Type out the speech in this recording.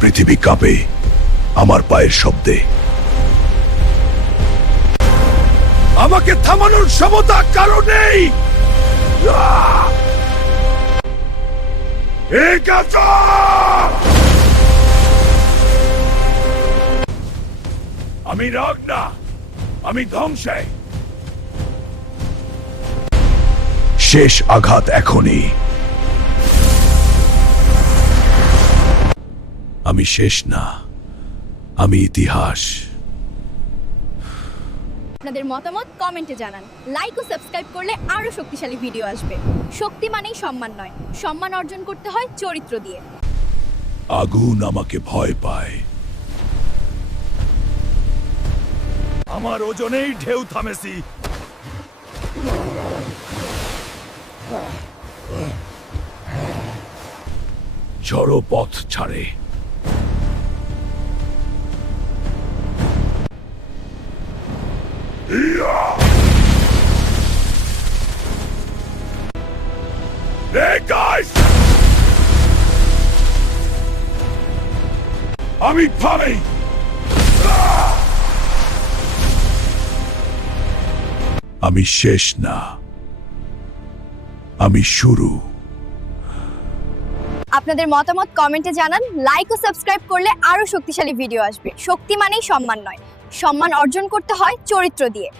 পৃথিবী কাঁপে আমার পায়ের শব্দে। আমাকে থামানোর ক্ষমতা কারো নেই। আমি রাগ না, আমি ধ্বংসে। শেষ আঘাত এখনই। আমি শেষ না, আমি ইতিহাস। আপনাদের মতামত কমেন্টে জানান। লাইক ও সাবস্ক্রাইব করলে আরো শক্তিশালী ভিডিও আসবে। শক্তি মানেই সম্মান নয়, সম্মান অর্জন করতে হয় চরিত্র দিয়ে। আগুন আমাকে ভয় পায়। আমার ওজনেই ঢেউ থামেছি। ঝড়ো পথ ছাড়ে। Hey guys! আমি থামি। আমি শেষ না, আমি শুরু। আপনাদের মতামত কমেন্টে জানান। লাইক ও সাবস্ক্রাইব করলে আরো শক্তিশালী ভিডিও আসবে। শক্তি মানেই সম্মান নয়, সম্মান অর্জন করতে হয় চরিত্র দিয়ে।